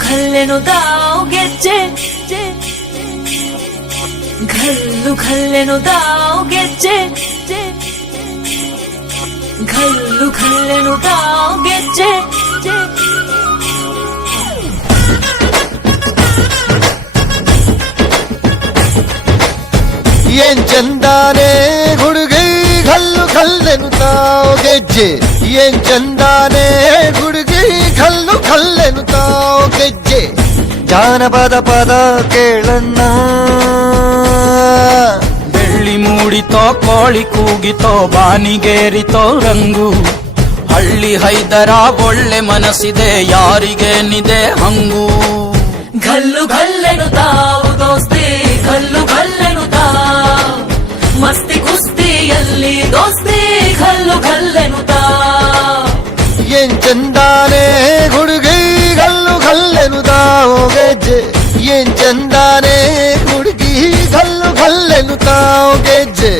ಖಲ್ಲೆನು ತಾವು ಗೆಜ್ಜೆ ಘಲ್ಲು ಖಲ್ಲೆನು ತಾವು ಗೆಜ್ಜೆ ಘಲ್ಲು ಖಲ್ಲೆನು ತಾವು ಗೆಜ್ಜೆ ಏನ್ ಚಂದಾನೆ ಹುಡುಗಿ ಘಲ್ಲು ಖಲ್ಲೆನು ತಾವು ಗೆಜ್ಜೆ ಏನ್ ಚಂದಾನೆ ಹುಡುಗಿ ಘಲ್ಲು ಖಲ್ಲೆನು ತಾವು ಗೆಜ್ಜೆ ಜಾನಪದ ಪದ ಕೇಳಣ್ಣ ಬೆಳ್ಳಿ ಮೂಡಿತೋ ಕೋಳಿ ಕೂಗಿತೋ ಬಾನಿಗೇರಿತೋ ರಂಗು ಹಳ್ಳಿ ಹೈದರ ಒಳ್ಳೆ ಮನಸ್ಸಿದೆ ಯಾರಿಗೇನಿದೆ ಹಂಗು ಘಲ್ಲು ಘಲ್ಲೆನು ತಾವು ದೋಸ್ತಿ ಘಲ್ಲು ಘಲ್ಲೆನು ತಾವು ಮಸ್ತಿ ಕುಸ್ತಿಯಲ್ಲಿ ದೋಸ್ತಿ ಘಲ್ಲು ಘಲ್ಲೆನು ತಾವು ಏನ್ ಚಂದಾನೆ ಹುಡುಗಿ ಘಲ್ಲು ಘಲ್ಲೆನು ತಾವು ಗೆಜ್ಜೆ ಏನ್ ಚಂದಾನೆ ಹುಡುಗಿ ಘಲ್ಲು ಘಲ್ಲೆನು ತಾವು ಗೆಜ್ಜೆ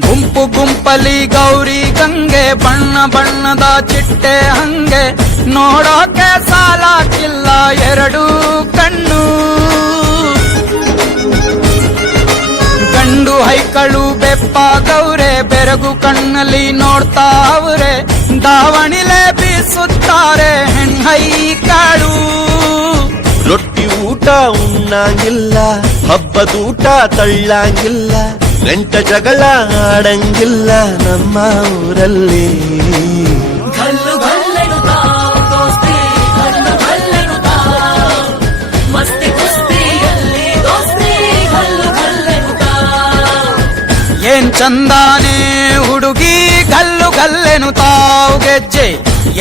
ಗುಂಪು ಗುಂಪಲಿ ಗೌರಿ ಗಂಗೆ ಬಣ್ಣ ಬಣ್ಣದ ಚಿಟ್ಟೆ ಹಂಗೆ ನೋಡೋಕೆ ಸಾಲಾಕಿಲ್ಲ ಎರಡು ಕಣ್ಣು ಗಂಡು ಹೈಕಳು ಬೆಪ್ಪಾಗವ್ರೆ ಬೆರಗು ಕಣ್ಣಲ್ಲಿ ನೋಡ್ತಾವ್ರೆ ದಾವಣಿಲೆ ಬೀಸುತ್ತಾರೆ ಹೆಣ್ಹೈಕಾಳು ರೊಟ್ಟಿ ಊಟ ಉಣ್ಣಂಗಿಲ್ಲ ಹಬ್ಬದೂಟ ತಳ್ಳಂಗಿಲ್ಲ ಗಂಟ ಜಗಳ ಆಡಂಗಿಲ್ಲ ನಮ್ಮ ಊರಲ್ಲಿ ಘಲ್ಲು ಘಲ್ಲೆನು ತಾವು ದೋಸ್ತಿ ಘಲ್ಲು ಘಲ್ಲೆನು ತಾವು ಮಸ್ತಿ ಕುಸ್ತಿಯಲ್ಲಿ ದೋಸ್ತಿ ಘಲ್ಲು ಘಲ್ಲೆನು ತಾವು ಏನ್ ಚಂದಾನೆ ಹುಡುಗಿ ಘಲ್ಲು ಘಲ್ಲೆನು ತಾವು ಗೆಜ್ಜೆ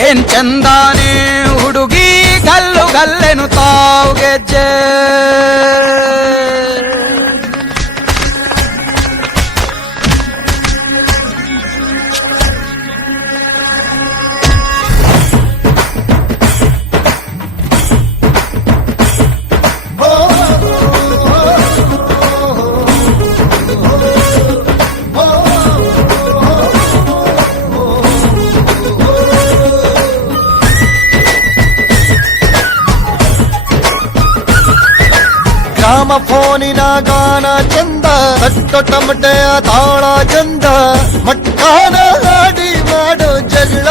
ಏನ್ ಚಂದಾನೆ ಹುಡುಗಿ ಘಲ್ಲು ಘಲ್ಲೆನು ತಾವು ಗೆಜ್ಜೆ ಗ್ರಾಮ ಫೋನಿನ ಗಾನ ಚಂದ ತಟ್ಟೊ ಟಮಟೆಯ ತಾಳ ಚಂದ ಮಟ್ಟಾನ ಹಾಡಿ ಮಾಡೋ ಜಗಳ